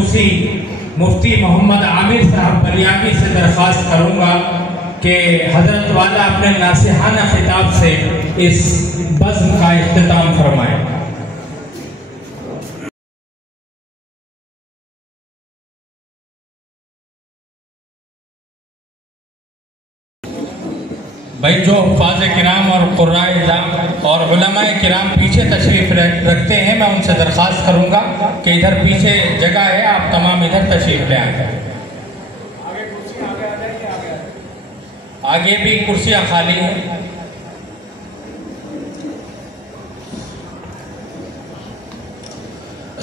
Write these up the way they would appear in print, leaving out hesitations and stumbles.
خصوصی مفتی محمد عامر صاحب بلیاگی سے درخواست کروں گا کہ حضرت والا اپنے ناصحانہ خطاب سے اس بزم کا اختتام فرمائیں۔ بھائی جو حفاظ کرام اور قرائے اعظام اور علماء کرام پیچھے تشریف رکھتے ہیں، میں ان سے درخواست کروں گا کہ ادھر پیچھے جگہ ہے، آپ تمام ادھر تشریف لے آئیں۔ آگے بھی کرسیاں خالی ہیں۔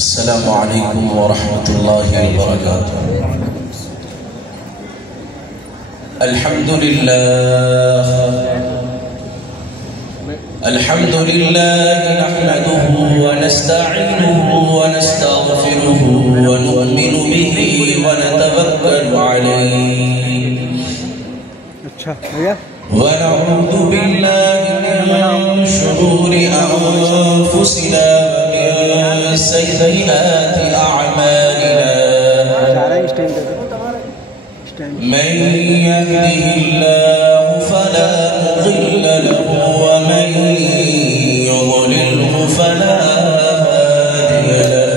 السلام علیکم ورحمۃ اللہ وبرکاتہ۔ الحمد لله نحمده ونستعينه ونستغفره ونؤمن به ونتوكل عليه ونعوذ بالله من شرور أنفسنا ومن سيئات أعمالنا، من يهده الله فلا مضل له ومن يضلله فلا هادي له،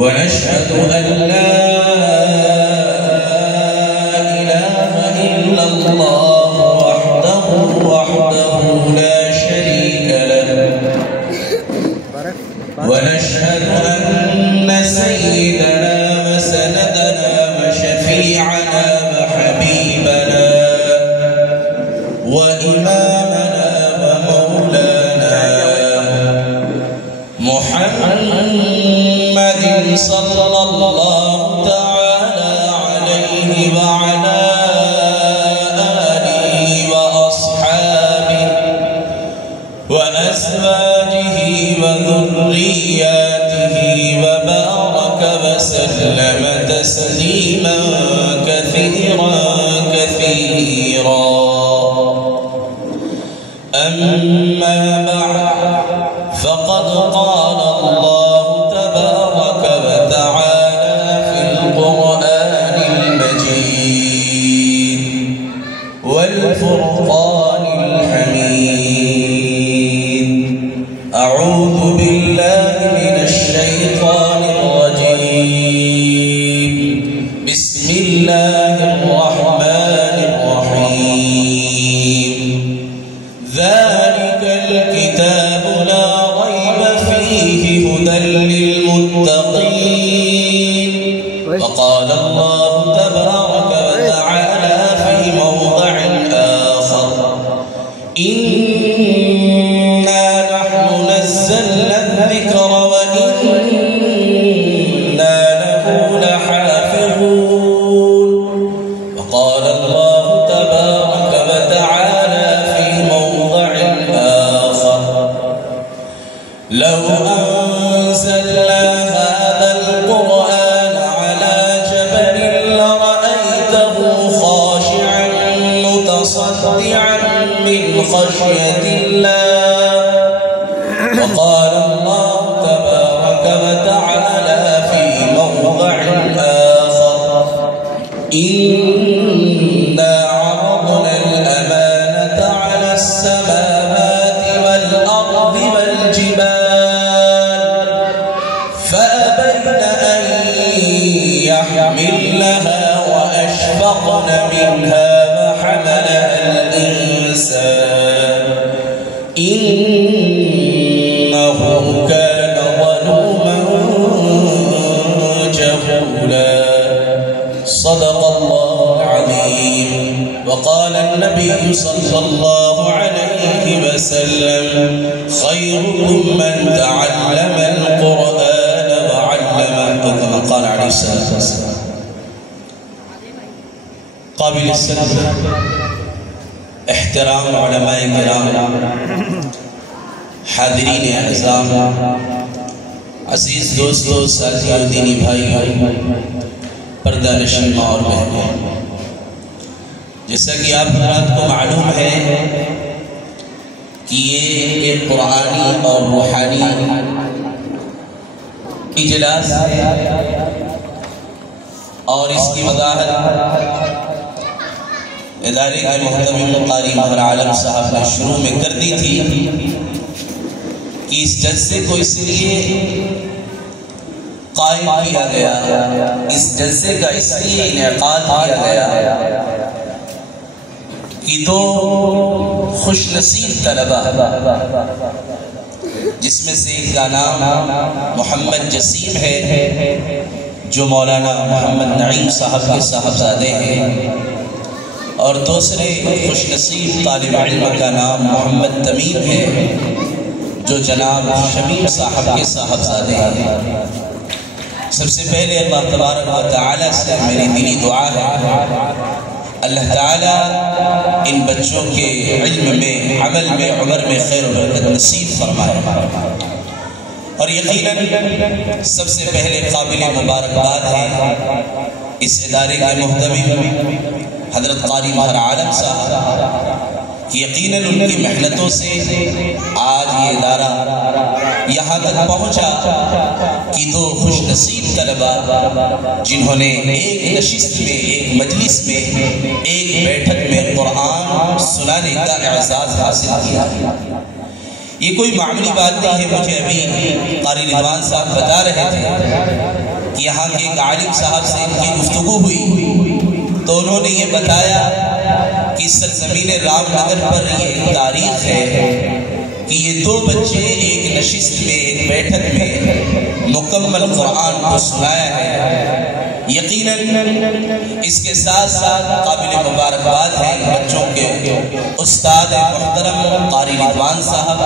ونشهد أن لا إله إلا الله وحده لا شريك له، ونشهد أن سيدنا وسندنا وشفيعنا وحبيبنا وإمامنا ومولانا محمد صلى الله تعالى عليه وعلى آله وأصحابه وأزواجه وذرياته وبارك وسلم تسليما كثيرا كثيرا. أما بعد، فقد قال الله تبارك وتعالى في القرآن المجيد والفرقان الحميد: أعوذ بالله من الشيطان الرجيم، بسم الله الرحمن الرحيم. ذلك الكتاب لا ريب فيه هدى للمتقين. وقال الله تبارك وتعالى في موضع آخر: إنا نحن نزلنا الذكر وإنا له لحافظون. وقال الله تبارك وتعالى في موضع آخر: لو أنزلنا هذا القرآن على جبل لرأيته خاشعا متصدعا من خشية الله. وقال الله تبارك وتعالى في موضع آخر: إنا عرضنا الأمانة على السماوات والأرض والجبال فأبين أن يحملنها وأشفقن منها وحملها الإنسان إنه كان ظلوما جهولا. صدق الله العظيم. وقال النبي صلى الله عليه وسلم: خيركم من تعلم القرآن وعلمه، كما قال عليه الصلاة والسلام. قابل السلام احترام علماء کرام، حاضرین اعظام، عزیز دوستو، ساتھیو، دینی بھائیو، پردہ نشین ماں اور بہنیں، جیسا کہ آپ حضرات کو معلوم ہے کہ یہ ایک قرآنی اور روحانی اجلاس اور اس کی وضاحت ادارے کے محتمم قاری مہر عالم صاحب نے شروع میں کر دی تھی کہ اس جلسے کو اس لیے قائم کیا گیا، اس جلسے کا اس لیے انعقاد کیا گیا کہ دو خوش نصیب طلبہ جس میں سے ایک کا نام محمد جسیم ہے جو مولانا محمد نعیم صاحب کے صاحبزادے ہیں، اور دوسرے خوش نصیب طالب علم کا نام محمد تمیم ہے جو جناب شمیم صاحب کے صاحبزادے ہیں۔ سب سے پہلے اللہ تبارک و تعالی سے میری دلی دعا ہے اللہ تعالیٰ ان بچوں کے علم میں، عمل میں، عمر میں خیر و برکت نصیب فرمائے، اور یقیناً سب سے پہلے قابل مبارکباد ہے اس ادارے کے محتمم حضرت قاری مہر عالم صاحب، یقیناً ان کی محنتوں سے آج یہ ادارہ یہاں تک پہنچا کہ دو خوش نصیب طلبہ جنہوں نے ایک نشست میں، ایک مجلس میں، ایک بیٹھک میں قرآن سنانے کا اعزاز حاصل کیا۔ یہ کوئی معمولی بات نہیں ہے۔ مجھے ابھی قاری رضوان صاحب بتا رہے تھے کہ یہاں کے ایک عالم صاحب سے ان کی گفتگو ہوئی تو انہوں نے یہ بتایا کہ سرزمین رام نگر پر یہ ایک تاریخ ہے کہ یہ دو بچے ایک نشست میں، ایک بیٹھک میں مکمل قرآن کو سنایا ہے۔ یقیناً اس کے ساتھ ساتھ قابل مبارکباد ہے بچوں کے استاد محترم قاری رضوان صاحب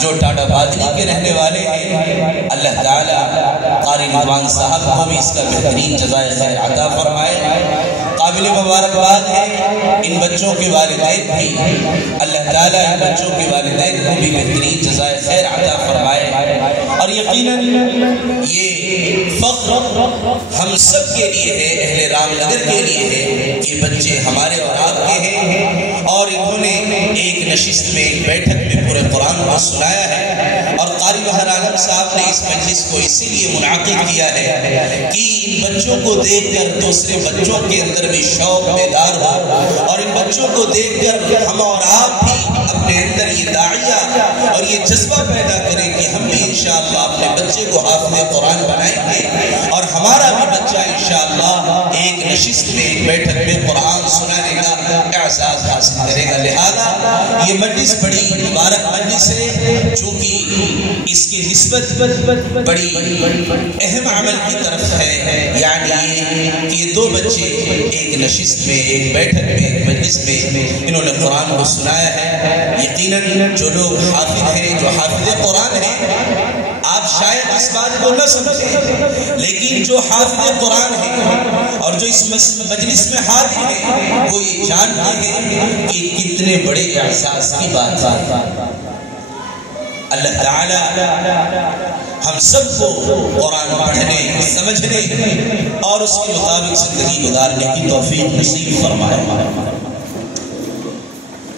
جو ٹاٹا بادری کے رہنے والے ہیں۔ اللہ تعالیٰ قاری رضوان صاحب کو بھی اس کا بہترین جزائے خیر عطا فرمائے۔ قابل مبارکباد ہے ان بچوں کے والدین بھی، اللہ تعالیٰ ان بچوں کے والدین کو بھی بہترین جزائے خیر عطا فرمائے، اور یقیناً یہ فخر ہم سب کے لیے ہے، اہل رام نگر کے لیے ہے کہ بچے ہمارے اور آپ کے ہیں، اور انہوں نے ایک نشست میں، ایک بیٹھک میں پورے قرآن کو سنایا ہے۔ اور قاری مہر عالم صاحب نے اس مجلس کو اسی لیے منعقد کیا ہے کہ ان بچوں کو دیکھ کر دوسرے بچوں کے اندر بھی شوق بیدار ہو، اور ان بچوں کو دیکھ کر ہم اور آپ بھی اپنے اندر یہ داعیہ اور یہ جذبہ پیدا کریں کہ ہم بھی انشاءاللہ اپنے بچے کو حافظ قرآن بنائیں گے، اور ہمارا بھی بچہ انشاءاللہ ایک نشست میں، ایک بیٹھک میں قرآن سنانے کا اعزاز حاصل کرے گا۔ لہذا یہ مجلس بڑی مبارک مجلس ہے، چونکہ اس کی نسبت بڑی اہم عمل کی طرف ہے، یعنی کہ یہ دو بچے ایک نشست میں، ایک بیٹھک میں، ایک مجلس میں انہوں نے قرآن کو سنایا ہے۔ یقیناً جو لوگ حافظ ہیں، جو حافظ قرآن ہیں، آپ شاید اس بات کو نہ سمجھیں، لیکن جو حافظ قرآن ہیں اور جو اس مجلس میں حاضر ہیں وہ یہ جانتے ہیں کہ کتنے بڑے احساس کی بات ہے۔ اللہ تعالی ہم سب کو قرآن پڑھنے، سمجھنے اور اس کے مطابق زندگی گزارنے کی توفیق نصیب فرمائے۔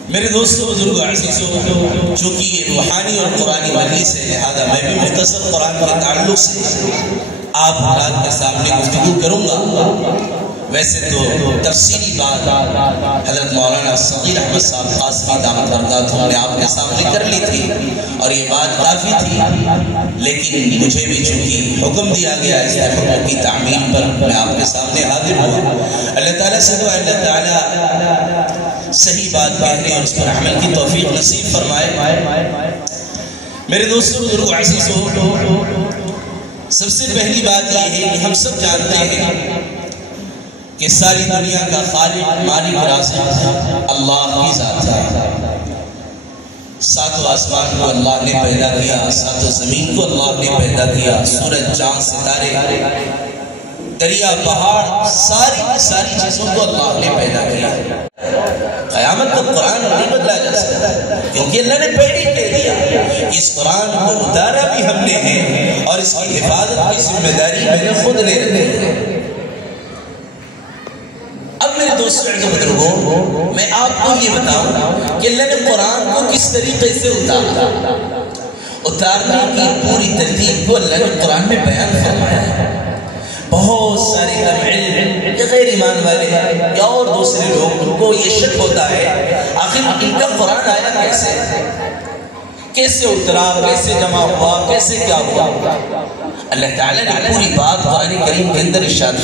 میرے دوستو، بزرگو، عزیزو، چونکہ یہ روحانی اور قرآنی مجلس ہے، لہذا میں بھی مختصر قرآن کے تعلق سے آپ حضرات کے سامنے گفتگو کروں گا۔ ویسے تو تفصیلی بات حضرت مولانا صغیر احمد صاحب قاسمی دامت برکاتہ نے آپ کے سامنے کر لی تھی اور یہ بات کافی تھی، لیکن مجھے بھی چونکہ حکم دیا گیا اس حکم کی تعمیل پر میں آپ کے سامنے حاضر ہوں۔ اللہ تعالیٰ سے دعا اللہ تعالیٰ صحیح بات کہنے اور اس پر عمل کی توفیق نصیب فرمائے۔ میرے دوستوں، بزرگو، عزیزو، سب سے پہلی بات یہ ہے کہ ہم سب جانتے ہیں کہ ساری دنیا کا خالق، مالک، رازق اللہ کی ذات ہے۔ ساتوں آسمان کو اللہ نے پیدا کیا، ساتوں زمین کو اللہ نے پیدا کیا، سورج، چاند، ستارے، دریا، پہاڑ، ساری چیزوں کو اللہ نے پیدا کیا۔ قیامت تک قرآن نہیں بدلا جا سکتا، کیونکہ اللہ نے پہلے کہہ دیا اس قرآن کو اتارا بھی ہم نے ہے اور اس کی حفاظت کی ذمہ داری میں نے خود لے رکھی ہے۔ اب میرے دوستوں، بزرگوں، میں آپ کو یہ بتاؤں کہ اللہ نے قرآن کو کس طریقے سے اتارا۔ اتارنے کی پوری ترتیب کو اللہ نے قرآن میں بیان فرمایا ہے۔ بہت سارے کم علم یا غیر ایمان والے یا اور دوسرے لوگ ان کو یہ شک ہوتا ہے آخر ان کا قرآن آیا کیسے اترا، کیسے جمع ہوا، کیسے کیا ہوا۔ اللہ تعالیٰ نے پوری بات قرآن کریم کے اندر ارشاد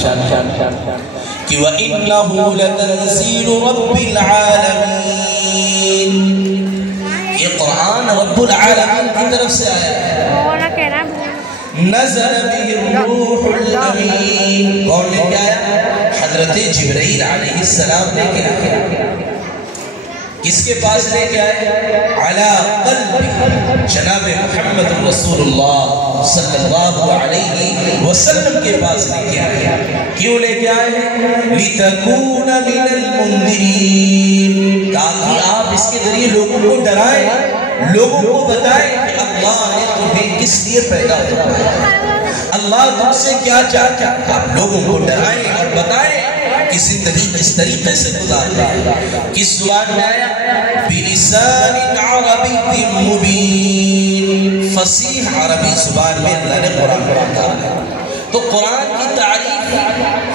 کہ وَإِنَّهُ لَتَنزِيلُ رَبِّ الْعَالَمِينَ، یہ قرآن رب العالمین کی طرف سے آیا ہے۔ نزل به الروح الامین، کون لے کے آیا؟ حضرت جبرائیل علیہ السلام لے کے آیا۔ کس کے پاس لے کے آئے؟ علی قلب جناب محمد رسول اللہ صلی اللہ علیہ وسلم کے پاس لے کے آئے۔ کیوں لے کے آئے؟ لِتَكُونَ مِنَ الْمُنذِرِينَ، تاکہ آپ اس کے ذریعے لوگوں کو ڈرائیں، لوگوں کو بتائیں کہ اللہ نے تمہیں کس لیے پیدا کیا، اللہ تم سے کیا چاہتا ہے۔ آپ لوگوں کو ڈرائیں اور بتائیں کس طریقے سے گزارنا۔ کس زبان میں آیا؟ بِلِسَانٍ عَرَبِيٍّ مُبِينٍ، فصیح عربی زبان میں اللہ نے قرآن پڑھا ہے۔ تو قرآن کی تعریف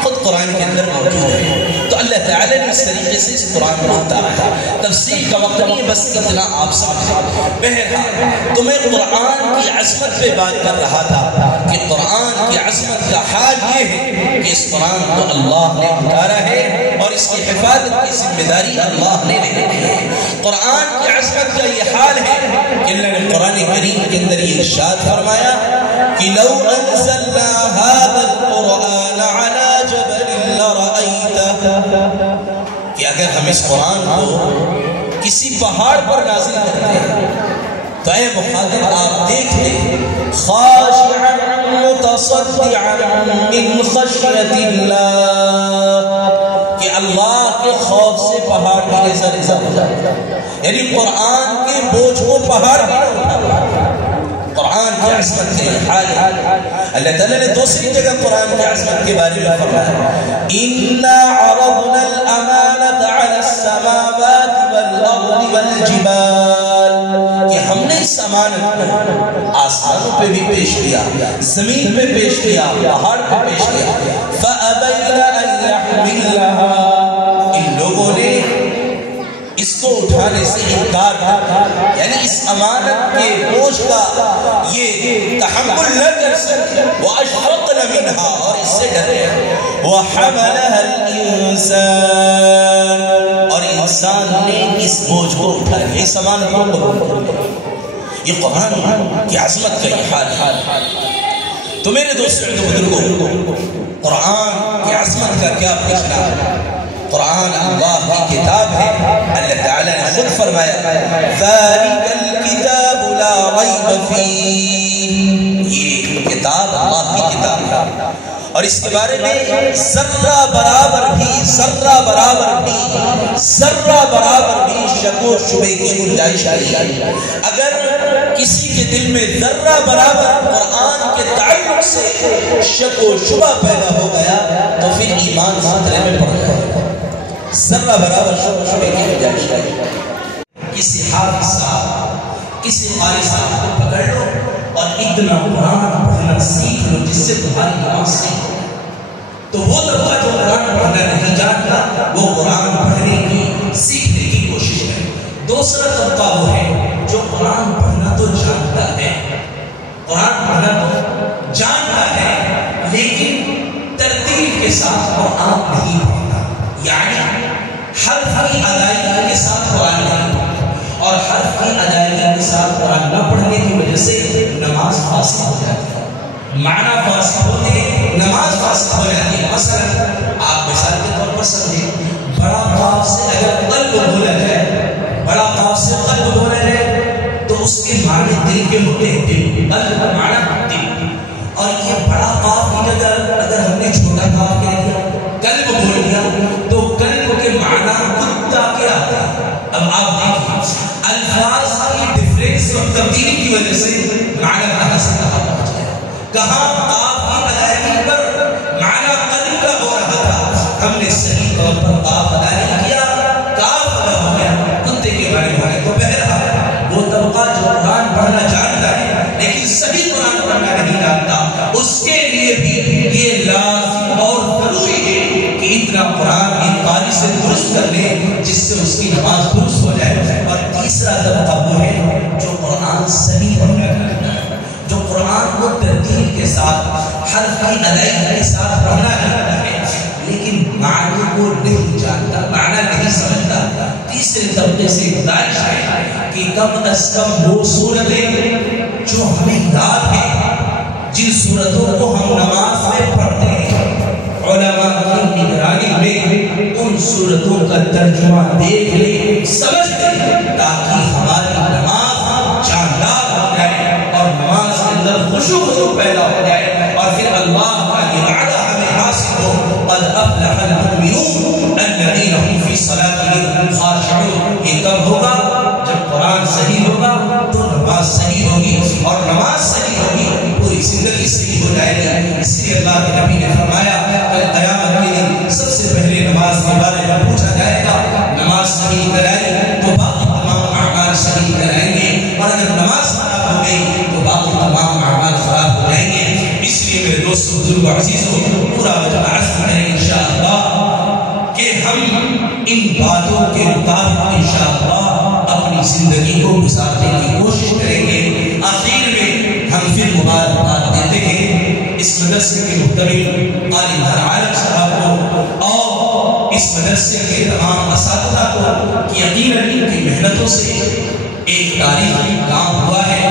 خود قرآن کے اندر موجود ہے، تو اللہ تعالیٰ نے اس طریقے سے اس قرآن کو اتارا ہے۔ تفسیر کا وقت نہیں ہے، بس اتنا آپ سمجھیں۔ بہرحال تو میں قرآن کی عظمت پہ بات کر رہا تھا کہ قرآن کی عظمت کا حال یہ ہے کہ اس قرآن کو اللہ نے اتارا ہے اور اس کی حفاظت کی ذمہ داری اللہ نے رکھی ہے۔ قرآن کی عظمت کا یہ حال ہے کہ اللہ نے قرآن کریم کے اندر یہ ارشاد فرمایا کہ لو انزلنا هذا القرآن على جبل لرأيته، کہ اگر ہم اس قرآن کو کسی پہاڑ پر نازل کرتے ہیں تو اے مخاطب آپ دیکھتے خاشعا متصدعا من خشیت اللہ، کہ اللہ کے خوف سے پہاڑ بھی لرزہ ہو جاتا، یعنی قرآن کے بوجھ کو پہاڑ بھی اٹھا۔ قرآن کی عظمت کے حال ہے۔ اللہ تعالیٰ نے دوسری جگہ قرآن کی عظمت کے بارے میں فرمایا إِنَّا عَرَضْنَا الْأَمَانَةَ عَلَى السَّمَاوَاتِ وَالْأَرْضِ وَالْجِبَالِ، کہ ہم نے اس امانت کو آسمانوں پہ بھی پیش کیا، زمین پہ پیش کیا، پہاڑ پہ پیش کیا۔ فَأَبَيْنَ أَن يَحْمِلْنَهَا، ان لوگوں نے اس کو اٹھانے سے انکار کیا، یعنی اس امانت کے بوجھ کا یہ تحمل نہ کر سکے۔ وَأَشْفَقْنَ مِنْهَا، اور اس سے ڈرے۔ وَحَمَلَهَا الْإِنسَانِ، اور انسان نے اس بوجھ کو اٹھایا، اس امانت کو قبول کیا۔ یہ قرآن کی عظمت کا یہ حال ہے۔ تو میرے دوستوں بزرگوں، قرآن کی عظمت کا کیا پوچھنا؟ قرآن اللہ کی کتاب ہے۔ اللہ تعالیٰ نے خود فرمایا ذَلِكَ الْكِتَابُ لَا رَيْبَ فِيهِ، یہ کتاب اللہ کی کتاب ہے اور اس کے بارے میں ذرہ برابر بھی شک و شبہ کی گنجائش نہیں۔ اگر کسی کے دل میں ذرہ برابر قرآن کے تعلق سے شک و شبہ پیدا ہو گیا تو پھر ایمان خطرے میں پڑ جائے گا۔ ذرہ برابر شک و شبہ کی گنجائش نہیں۔ کسی حافظ صاحب، کسی قاری صاحب کو پکڑ لو اور اتنا قرآن پڑھنا سیکھ لو جس سے تمہاری نماز سیکھ لو، تو وہ طبقہ جو قرآن پڑھنا نہیں جانتا وہ قرآن پڑھنے کی سیکھنے کی کوشش کرے۔ دوسرا طبقہ وہ ہے جو قرآن پڑھنا تو جانتا ہے، قرآن پڑھنا تو جانتا ہے لیکن ترتیب کے ساتھ قرآن نہیں پڑھتا، یعنی حرف کی ادائیگی کے ساتھ قرآن نہیں پڑھتا، اور حرف کی ادائیگی کے ساتھ قرآن نہ پڑھنے کی وجہ سے نماز فاسد ہو جاتی ہے، معنی فاسد ہوتے ہیں، نماز فاسد ہو جاتی ہے۔ مثلا آپ مثال کے طور پر سمجھیں، بڑا قاف سے اگر قلب بولا جائے، بڑا قاف سے قلب بولا جائے تو اس کے معنی دل کے ہوتے ہیں، دل، قلب کا معنی دل، اور یہ بڑا قاف کی جگہ اگر ہم نے چھوٹا قاف کہہ دیا، قلب بول دیا تو قلب کے معنی کتا کیا آتا ہے۔ اب آپ دیکھیں الفاظ کی ڈفرینس اور تبدیلی کی وجہ سے معنی کہاں سے کہاں پہنچ گیا، کہاں قاف کی ادائیگی پر معنی قلب کا ہو رہا تھا، ہم نے صحیح طور پر قاف ادا نہیں کیا، قاف ادا ہو گیا، کتے کے معنی ہو گئے۔ تو بہرحال وہ طبقہ جو قرآن پڑھنا جانتا ہے حرف کی ادائیگی کے ساتھ پڑھنا چاہتا ہے لیکن معنی کو نہیں جانتا، معنی نہیں سمجھتا، تیسرے طبقے سے گزارش ہے کہ کم از کم وہ صورتیں جو ہمیں یاد ہیں، جن صورتوں کو ہم نماز میں پڑھتے ہیں، علماء کی نگرانی میں ان صورتوں کا ترجمہ دیکھ لیں، سمجھ لیں، تاکہ ہماری نماز جاندار ہو جائے اور نماز کے اندر خشوع پیدا ہو جائے، اور پھر اللہ کا یہ وعدہ ہمیں حاصل ہو، قد افلح المؤمنون الذین هم فی صلاتهم خاشعون۔ یہ کب ہوگا؟ جب قرآن صحیح ہوگا تو نماز صحیح ہوگی، اور نماز صحیح ہوگی پوری زندگی صحیح ہو جائے گی۔ اس لیے اللہ کے نبی نے فرمایا کہ قیامت کے دن سب سے پہلے نماز کے بارے میں پوچھا جائے گا، نماز صحیح کرائیں تو باقی تمام اعمال صحیح کرائیں گے، اور اگر نماز خراب ہو گئی تو باقی تمام اعمال خراب ہو جائیں گے۔ اس لیے میرے دوستوں، بزرگوں، عزیزوں، پورا وجہ عزم کریں انشاءاللہ کہ ہم ان باتوں کے مطابق انشاءاللہ اپنی زندگی کو گزارنے کی کوشش کریں گے۔ آخر میں ہم پھر مبارکباد دیتے ہیں اس مدرسے کے محترم قاری عالم صاحب کو اور اس مدرسے کے تمام اساتذہ کو کہ یقیناً ان کی محنتوں سے ایک تاریخی کام ہوا ہے۔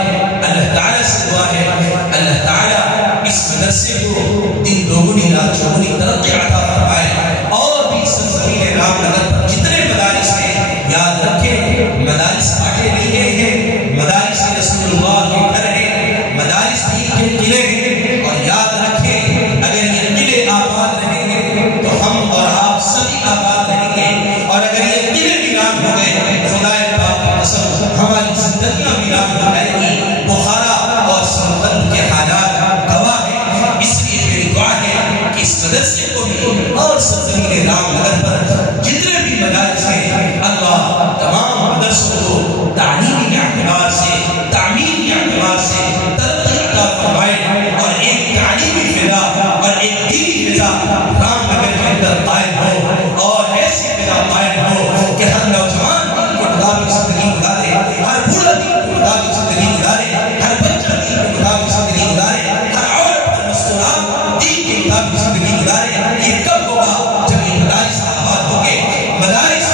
اللہ تعالیٰ سے دعا ہے اللہ تعالیٰ اس مدرسے کو دن دوگنی رات چوگنی ترقی عطا فرمائے، اور بھی سرزمین رام نگر پر جتنے مدارس ہیں یاد رکھیں، مدارس آگے نہیں گئے ہیں، مدارس رسول اللہ کے گھر ہیں، مدارس دین کے قلعے ہیں، اور یاد رکھیں اگر یہ قلعے آباد رہیں گے تو ہم اور آپ سبھی آباد رہیں گے، اور اگر یہ قلعے ویران ہو گئے خدا پاک کی قسم ہماری زندگیاں ویران ہو جائیں گی۔ بخارا اور سمرقند کے حالات گواہ ہیں، اس لیے میری دعا ہے کہ اس مدرسے کو بھی اور سرزمین رام نگر پر جتنے بھی مدارس ہیں اللہ تمام مدرسوں کو تعلیمی اعتبار سے، تعمیری اعتبار سے ترقی عطا فرمائے، اور ایک تعلیمی فضا اور ایک دینی فضا رام نگر کے اندر قائم ہو، اور ایسی فضا قائم ہو کہ ہر نوجوان دین کے مطابق زندگی گزارے، ہر بوڑھا دین کے مطابق زندگی گزارے، ہر بچہ دین کے مطابق زندگی گزارے، ہر عورت ہر مستورات دین کے مطابق زندگی گزارے۔ یہ کب ہوگا؟ جب یہ مدارس آباد ہوں گے۔ مدارس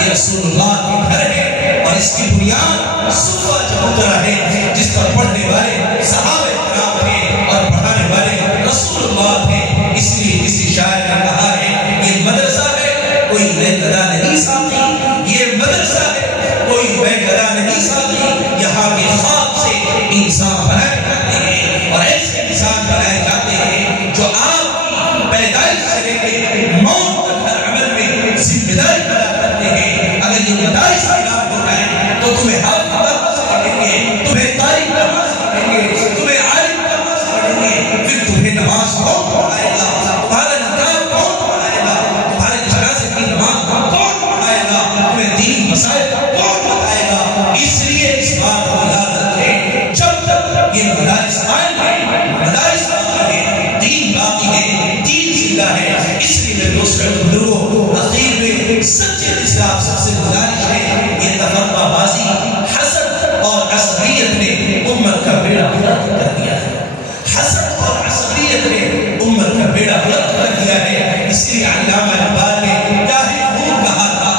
یہ رسول اللہ کے گھر ہے، اور اس کی بنیاد صفہ چبوترا ہے جس پر پڑھنے والے صحابہ کرام ہیں اور پڑھانے والے رسول اللہ تھے۔ اس لیے کسی شاعر نے کہا ہے یہ مدرسہ ہے کوئی بے گدا نہیں ساتھی، یہ مدرسہ ہے کوئی بے گدا نہیں ساتھی، یہاں کے خواب سے انسان بنائے جاتے ہیں، اور ایسے انسان بنائے جاتے ہیں جو آپ کی پیدائش سے لے کے موت تک ہر عمل میں ذمہ داری ادا کرتے ہیں۔ اگر یہ مدارس خلاف ہو جائیں تو تمہیں حق کہاں سے پڑھیں گے، تمہیں تاریخ کہاں سے پڑھیں گے، تمہیں عالم کہاں سے پڑھیں گے، پھر تمہیں نماز کون پڑھائے گا، تمہارا نکاح کون پڑھائے گا، تمہارے جنازے کی نماز کون پڑھائے گا، تمہیں دینی مسائل کون بتائے گا۔ اس لیے اس بات کو یاد رکھیں، جب تک یہ مدارس قائم ہیں، مدارس باقی ہیں، دین باقی ہے، دین زندہ ہے۔ اس لیے میرے دوستوں بزرگوں، اخیر میں سچے دل سے آپ سب سے گزارش ہے، یہ تفرقہ بازی، حسد اور عصبیت نے امت کا بیڑا غرق کر دیا ہے، حسد اور عصبیت نے امت کا بیڑا غرق کر دیا ہے۔ اس لیے علامہ اقبال نے طاہر خوب کہا تھا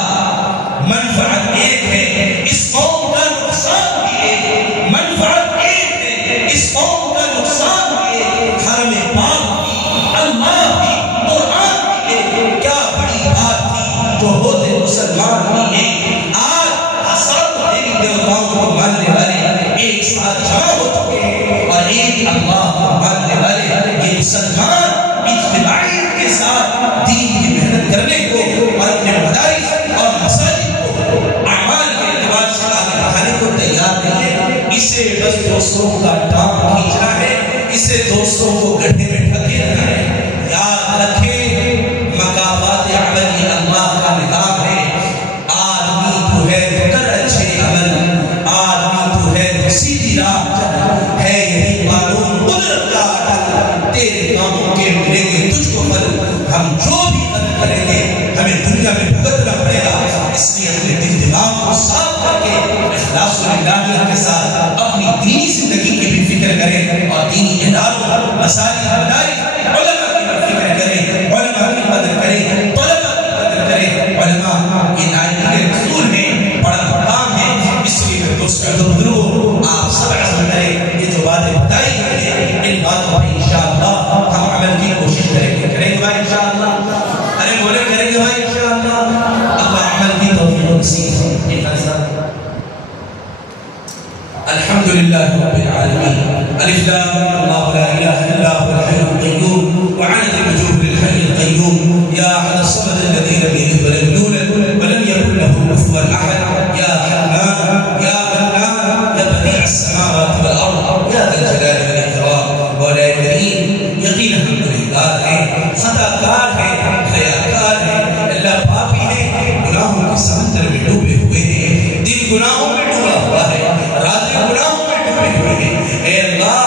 منفعت ایک ہے اس قوم کا نقصان بھی ایک، منفعت ایک ہے اس قوم کا نقصان بھی ایک، حرم پاک بھی اللہ بھی قرآن بھی ایک، کیا بڑی بات تھی جو ہوتے مسلمان بھی ایک۔ آج حسد دیوی دیوتاؤں کو ماننے والے ایک ساتھ جمع ہو چکے ہیں، اور ایک اللہ کو ماننے والے یہ مسلمان اجتماعیت کے ساتھ دین کی محنت کرنے کو اور اپنے مدارس اور مساجد کو اعمال کے اعتبار سے آگے بڑھانے کو تیار نہیں ہے۔ اسے بس دوستوں کا ٹانگ کھینچنا ہے، اسے دوستوں کو گڈھے میں ڈھکیلنا ہے۔ یاد رکھیں مقامات عمل یہ اللہ کا نظام ہے، آدمی تو ہے کر اچھے عمل، آدمی تو ہے سیدھی راہ چل، ہے یہی معلوم قدرت کا عدل، تیرے کاموں کے ملیں گے تجھ کو پھل، ہم جو بھی عمل کریں گے ہمیں دنیا میں بھگتنا پڑے گا۔ اس لیے اپنے دل دماغ کو صاف کر کے اخلاص و للہ کے ساتھ اپنی دینی زندگی کی بھی فکر کریں، اور دینی اداروں مساجد مدارس عمل کی کوشش کریں گے بھائی انشاءاللہ؟ ارے بولے کریں گے بھائی انشاءاللہ؟ اللہ عمل کی توفیق نصیب فرمائے۔ الحمدللہ رب العالمین، الف لام اللہ لا الہ الا هو الحی القیوم وعنت الوجوه للحی القیوم یا احد الصمد الذی لم یلد ولم یولد ولم یکن له کفوا احد یا حنان یا منان یا بدیع السماوات والارض یا ذا الجلال والاکرام۔ مولا کریم یقینا ہم گنہگار ہیں، خطا کار ہیں، خیاکار ہیں، اللہ پاپی ہیں، گناہوں کے سمندر میں ڈوبے ہوئے ہیں، دل گناہوں میں ڈوبا ہوا ہے، رات گناہوں میں ڈوبے ہوئے ہیں۔ اے اللہ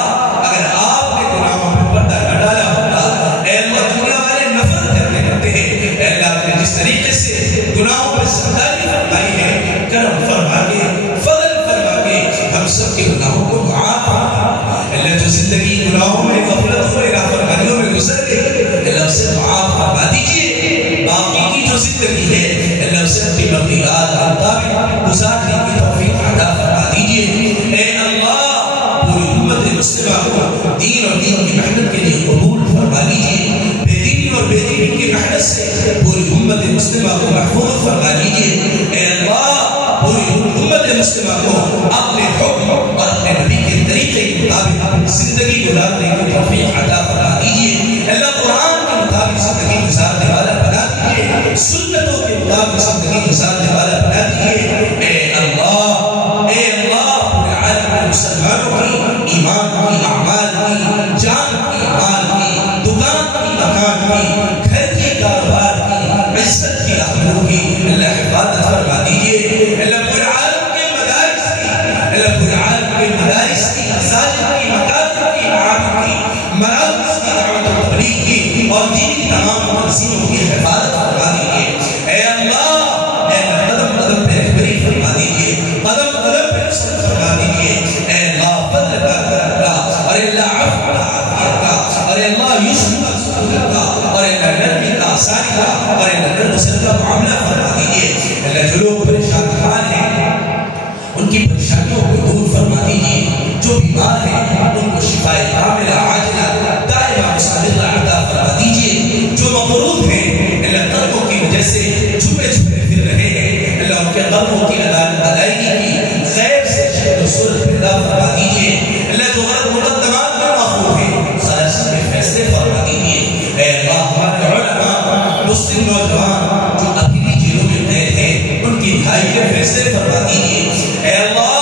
اگر آپ نے گناہوں پہ پردہ نہ ڈالا ہوتا، اے اللہ دنیا والے نفرت کرنے لگتے ہیں، اے اللہ آپ نے جس طریقے سے گناہوں پہ سرداری فرمائی ہے، کرم فرما کے فضل فرما کے ہم سب کے گناہوں کو معاف فرما۔ اللہ جو زندگی گناہوں میں غفلت ہوئے نافرمانیوں میں گزر گئی، اللہ اسے معاف فرما دیجئے۔ باقی کی جو زندگی ہے اللہ اسے اپنی مغفرات کے مطابق گزارنے کی توفیق عطا فرما دیجئے۔ اے اللہ پوری امت مسلمہ کو دین اور دین کی محنت کے لیے قبول فرما لیجئے، بے دینی اور بے دینی کی محنت سے پوری امت مسلمہ کو محفوظ فرما لیجئے۔ اے اللہ پوری امت مسلمہ کو اپنے حکم اور اپنے نبی کے طریقے کے مطابق زندگی گزارنے کی توفیق عطا فرما دیجئے۔ اللہ قرآن کے مطابق زندگی گزارنے والا بنا دیجئے، سنتوں کے مطابق زندگی گزارنے والا بنا دیجئے۔ اے اللہ پورے عالم کے مسلمانوں کی ایمان کی، اعمال کی، جان کی، مال کی، دکان کی، مکان کی، گھر کی، کاروبار کی، عزت کی، آبرو کی اللہ حفاظت فرما دیجئے۔ اللہ پورے عالم کے مدارس کی، اللہ پورے عالم کے مدارس کی، مساجد کی، مکاتب کی، معابد کی، مراکز کی، دعوت و تبلیغ کی اور دین کی تمام تنظیموں کی حفاظت فرما دیجئے۔ اے اللہ قدم قدم پہ رہبری فرما دیجئے، قدم قدم پہ نصرت فرما دیجئے۔ اے اللہ فضل کا، کرم کا، اور اللہ عفو کا، عافیت کا، اور اللہ یسر کا، سہولت کا، اور اللہ نرمی کا، آسانی کا، اور اللہ نرم سر کا معاملہ فرما دیجئے۔ اللہ جو لوگ پریشان حال ہیں ان کی پریشانیوں کو دور فرما دیجئے، جو بیمار ہیں ان کو شفائے کاملہ عاجلہ دائمہ مستمرہ عطا فرما دیجئے، جو مغروب ہیں اللہ قربوں کی وجہ سے چھپے چھپے پھر رہے ہیں، اللہ ان کے قربوں کی ادائیگی کی غیب سے شکل و صورت پیدا فرما دیجئے۔ اللہ جو غرب مقدمات میں مخلوق ہیں خلاص میں فیصلے فرما دیجئے۔ اے اللہ ہمارے علماء مسلم نوجوان جو ابھی بھی جیلوں میں قید ہیں ان کی رہائی کے فیصلے فرما دیجئے۔ اے اللہ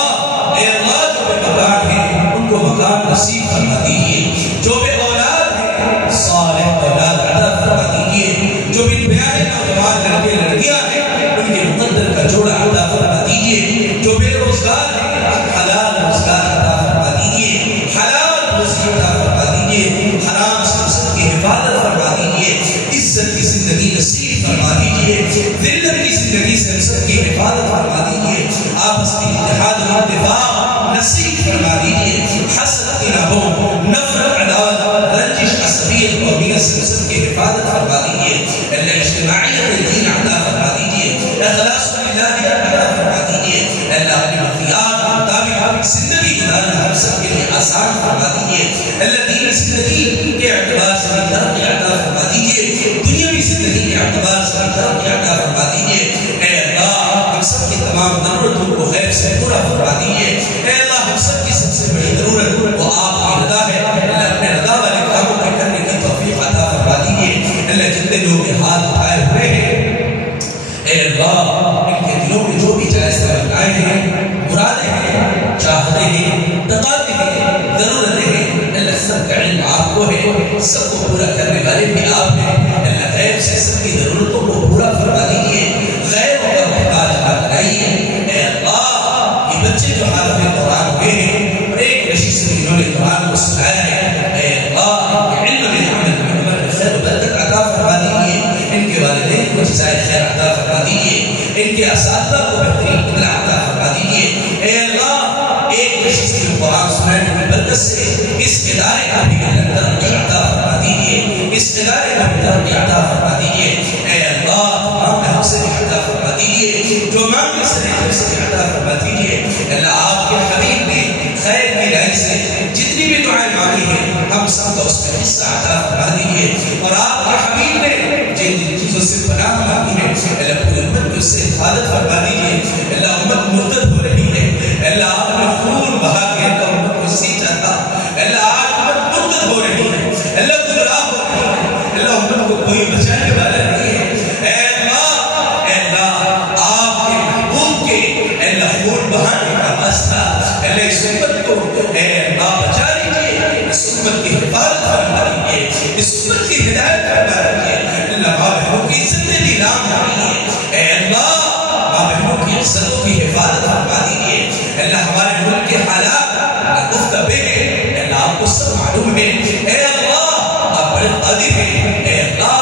جو بے مکان ہیں ان کو مکان نصیب فرما دیجئے، جو بے اولاد ہیں صالح اولاد عطا فرما دیجئے، جو بے بیاہ نوجوان لڑکے لڑکیاں ہیں ان کے مقدر کا جوڑا عطا فرما دیجئے، جو بے روزگار ہیں حلال روزگار عطا فرما دیجئے، حلال روزی عطا فرما دیجئے، حرام سے نسل کی حفاظت فرما دیجئے، عزت کی زندگی نصیب فرما دیجئے، ذلت کی زندگی سے نسل کی حفاظت فرما دیجئے، آپس کی اتحاد و اتفاق نصیب فرما دیجئے، حسد کی نہ ہو، نفرت عداوت رنجش عصبیت قومیت سے نسل کی حفاظت فرما دیجئے، اللہ اجتماعیت دین عطا فرما دیجئے، اخلاص للہ عطا فرما دیجئے، اللہ اپنی مخفیات کے مطابق زندگی گزارنا ہم سب کے لیے آسان فرما دیجئے، اللہ دینی زندگی کے اعتبار سے بھی ترقی عطا فرما دیجئے، دنیاوی زندگی کے اعتبار سے بھی ترقی عطا فرما دیجئے۔ اے اللہ ہم سب کی تمام ضرورتوں کو غیب سے پورا فرما دیجئے۔ اے اللہ ہم سب کی سب سے بڑی ضرورت وہ آپ کی رضا ہے، اللہ اپنے رضا والے کاموں کے کرنے کی توفیق عطا فرما دیجئے۔ اللہ جتنے لوگ ہاتھ اٹھائے ہوئے ہیں اے اللہ ان کے دلوں میں جو بھی جائز آئے ہیں، مرادیں ہیں، چاہتے ہیں، تقاضے ہیں، ضرورتیں ہیں، اللہ سب کا علم آپ کو ہے، سب کو پورا کرنے والے بھی آپ ہیں۔ اللہ غیب سے سب کی ضرورتوں کو پورا فرما دیجئے، غیب کا محتاج آپ بنائیے۔ اے اللہ یہ بچے جو حافظ قرآن ہوئے ہیں اور ایک نشست سے انہوں نے قرآن کو سکھایا ہے، اے اللہ ان کے علم میں عمل میں خیر و برکت عطا فرما دیجئے، ان کے والدین کو جزائے خیر عطا فرما دیجئے، ان کے اساتذہ کو بہترین بدلہ عطا فرما دیجئے۔ اے اللہ ایک نشست میں قرآن سنانے کی برکت سے اس ادارے کا بھی اللہ ترقی عطا فرما دیجئے، اس ادارے کا بھی ترقی عطا فرما دیجئے۔ اے اللہ تمام ہم سے بھی عطا فرما دیجئے، جو مانگے سے ہم سے بھی عطا فرما دیجئے۔ اللہ آپ کے حبیب نے خیر کی رائے سے جتنی بھی دعائیں مانگی ہیں ہم سب کا اس میں حصہ عطا فرما دیجیے اور آپ کے حبیب نے جن جن چیزوں سے پناہ مانگی ہے اللہ پوری امت کو اس سے حفاظت فرما دیجیے اللہ امت مرتد ہو رہی ہے اللہ آپ نے خون بہا کے اللہ امت کو سینچا تھا اللہ آج امت مرتد ہو رہی ہے اللہ گمراہ ہو رہی ہے اللہ امت کو کوئی بچانے والا نہیں ہے اے اللہ آپ کے محبوب کے اللہ خون بہانے کا واسطہ اللہ اس امت کو اے اللہ بچا لیجیے اس امت کی حفاظت فرما دیجیے اس امت کی ہدایت فرما دیجیے اللہ ماں بہنوں کی عزت نیلام کریے اے اللہ ماں بہنوں کی عزتوں کی حفاظت فرما دیجیے اللہ ہمارے ملک کے حالات گفتگو ہے اللہ آپ کو سب معلوم ہے اے اللہ آپ بڑے قادر ہیں اے اللہ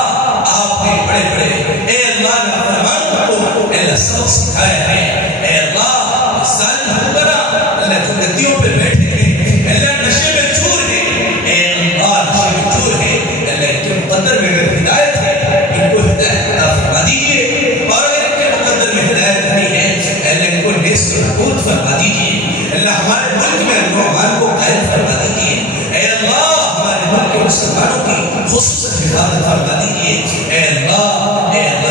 آپ نے بڑے بڑے اے اللہ نافرمان کو اللہ سبق سکھایا ہے اے اللہ ظالم حکمراں اللہ جو گدیوں پہ بیٹھے ہیں اللہ نشے میں چور ہے اے اللہ نشے میں چور ہے اللہ ان کے مقدر میں اگر ہدایت ہے ان کو ہدایت عطا فرما دیجیے اور اگر ان کے مقدر میں ہدایت نہیں ہے اللہ ان کو نیست و نابود فرما دیجیے اللہ ہمارے ملک میں امن کو قائم فرما دیجیے اے اللہ ہمارے ملک کے مسلمانوں کی خصوصاً حفاظت فرما دیجیے اے اللہ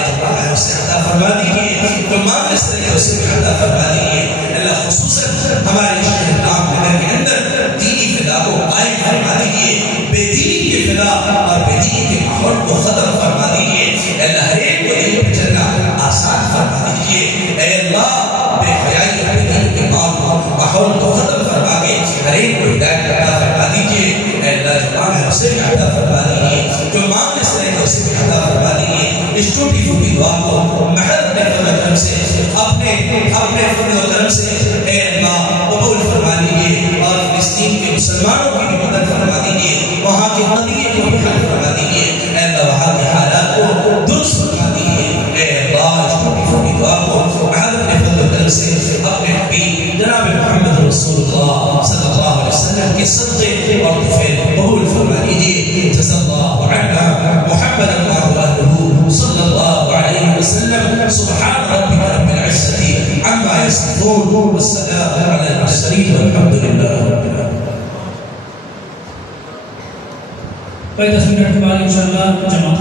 جو کہا ہے اسے عطا فرما دیجیے جو معاملے اس طرح اسے بھی عطا فرما دیجیے اللہ خصوصاً ہمارے شہر نام نگر کے اندر دینی فضا کو قائم فرما دیجیے بے دینی کے فضا اور بے دینی کے ماحول کو ختم فرما دیجیے اللہ ہر ایک کو دین پہ چلنا آسان فرما دیجیے اے اللہ بے حیائی اور بے دین کے ماحول کو ختم فرما کے ہر ایک کو ہدایت عطا فرما دیجیے اے اللہ جو مانگ ہے اسے بھی عطا فرما دیجیے جو مانگ اس طرح اسے بھی عطا فرما دیجیے اس چھوٹی چھوٹی دعا کو محض اپنے فضل و کرم سے اپنے فضل و کرم سے اے اللہ قبول فرما لیجیے اور فلسطین کے مسلمانوں کی بھی مدد فرما دیجیے وہاں کے قضیے کو بھی حل فرما دیجیے اے اللہ وہاں کے حالات کو درست فرما دیجیے اے اللہ اس چھوٹی چھوٹی دعا کو محض اپنے فضل و کرم سے اپنے حبیب جناب محمد رسول اللہ صلی اللہ علیہ وسلم کے صدقے اور طفیل قبول فرما لیجیے جزا اللہ عنا محمد صلی اللہ علیہ وسلم سبحان ربک رب العزة عما يصفون والسلام على المرسلين والحمد لله رب العالمين. کوئی 10 منٹ کے بعد انشاءاللہ جماعت